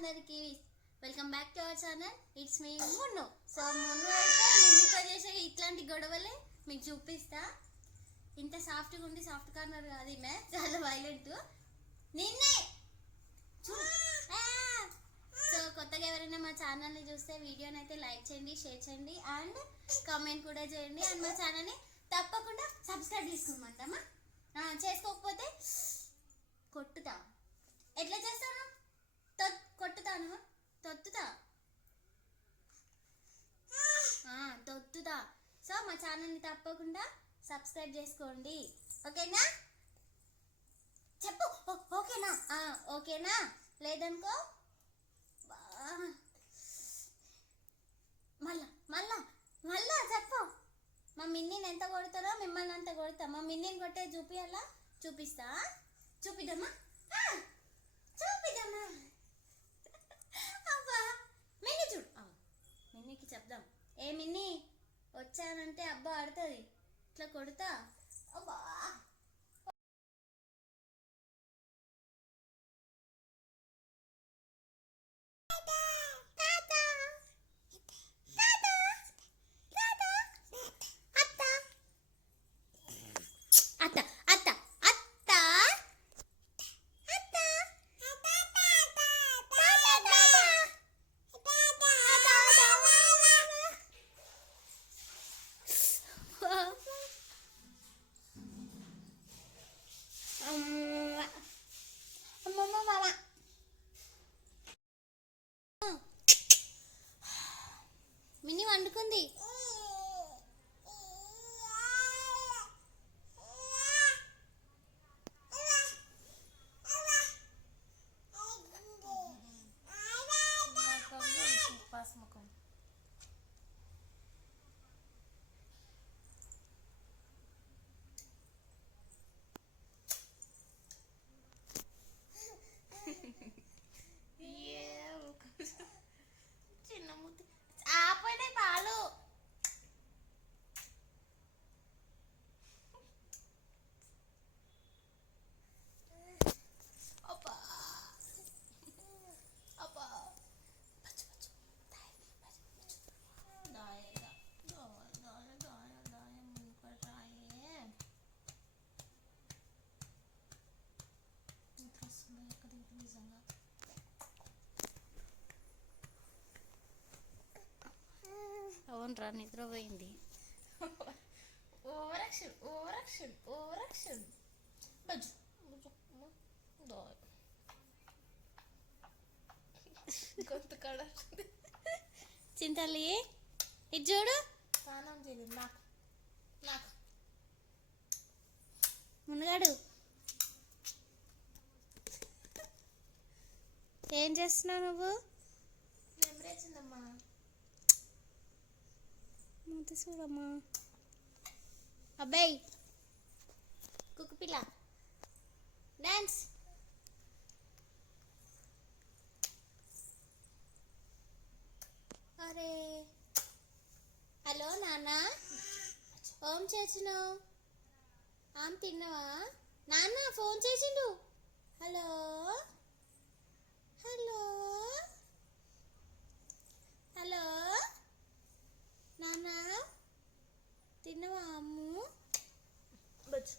అందరికి welcome back to our channel. It's me Munnu. So Munnu అయితే మిమ్మీతో చేసే ఇట్లాంటి గొడవలే మీకు చూపిస్తా. ఇంత సాఫ్ట్గా ఉండి సాఫ్ట్ కార్నర్ కాదు ఈమె, చాలా వైలెంట్. నిన్నే సో కొత్తగా ఎవరైనా మా ఛానల్ని చూస్తే వీడియోని అయితే లైక్ చేయండి, షేర్ చేయండి అండ్ కామెంట్ కూడా చేయండి. అండ్ మా ఛానల్ని తప్పకుండా సబ్స్క్రైబ్ చేసుకోమంటామా. చేసుకోకపోతే కొట్టుతా. ఎట్లా చేస్తాను? కొట్టుతాను, తొత్తుతా. సో మా ఛానల్ని తప్పకుండా సబ్స్క్రైబ్ చేసుకోండి, ఓకేనా? చెప్పు ఓకేనా? ఓకేనా? లేదనుకో మళ్ళా మళ్ళా మళ్ళా చెప్పు. మా మిన్నీని ఎంత కొడతారో మిమ్మల్ని అంత కొడతా. మా మిన్నీని కొట్టే చూపియాలా? చూపిస్తా. చూపిద్దామా? చూపిద్దామా? అబ్బా మిన్నీ చూడు. మిన్నీకి చెప్దాం, ఏ మిన్నీ వచ్చానంటే అబ్బా ఆడుతుంది, ఇట్లా కొడతా. అబ్బా మిన్నీ వండుకుంది. చిన్న ముద్దు ఆపనే పాలు. అబ్బా అబ్బా అవునరా, నిద్ర పోయింది. Overaction overaction overaction. గొంతు కడ చింతల్లి ఇది చూడు. స్నానం చేయలేదు నాకు నాకు మునగాడు. ఏం చేస్తున్నావు నువ్వు? నెమ్మరేసిందమ్మా, ముందు చూడమ్మా. అబ్బాయి కుక్క పిల్ల డాన్స్. అరే హలో నాన్న, ఓం చేసినావు? ఆమె తిన్నావా? నాన్న ఫోన్ చేసిండు. హలో హలో హలో నాన్న తిన్నవా? అమ్ము బచ్చు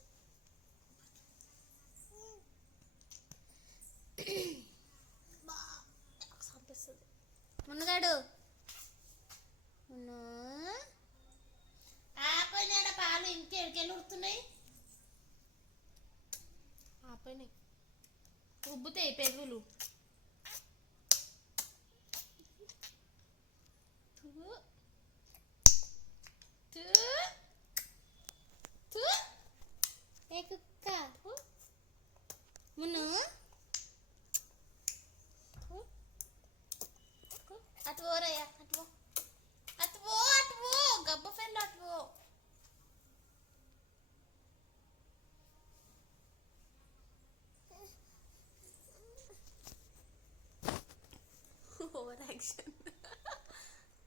మున్నగాడు ఆపైన పాలు ఇంకెడికెళ్ళి ఉడుతున్నాయి. ఆపైన ఉబ్బుతాయి పెరుగులు. ఏ కుక్క మును అటు ఓరయ్యా, అటు అటు అటు గబ్బ ఫ్రెండ్ అటు ఓవర్ యాక్షన్.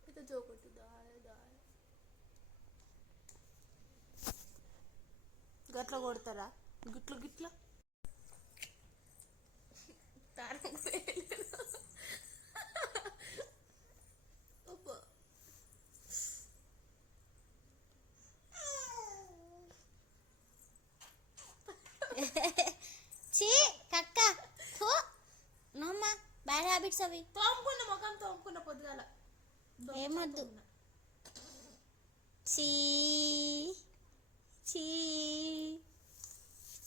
ఇది జోకొట్టు గట్ల కొడతారా? గిట్ల తారం చీ కక్క థూ నమ్మా బ్యాడ్ హ్యాబిట్స్ అవి. తోముకున్న ముఖం తోముకున్న పొద్దుగాల ఏమొద్దు. చీ చీ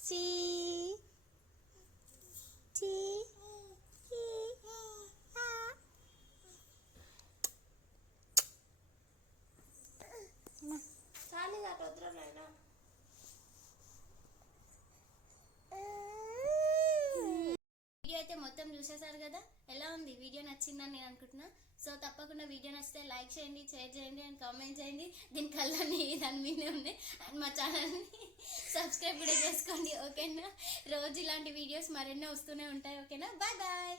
చీ చీ చాలు అటు వద్దురా నాయనా. వీడియో అయితే మొత్తం చూసేసారు కదా, ఎలా ఉంది వీడియో నచ్చిందని నేను అనుకుంటున్నా. సో తప్పకుండా వీడియో నచ్చితే లైక్ చేయండి, షేర్ చేయండి అండ్ కామెంట్ చేయండి. దీని కళ్ళని దాని మీదే ఉంది. అండ్ మా ఛానల్ని సబ్స్క్రైబ్ కూడా చేసుకోండి. ఓకేనా, రోజు ఇలాంటి వీడియోస్ మరెన్నో వస్తూనే ఉంటాయి. ఓకేనా, బాయ్ బాయ్.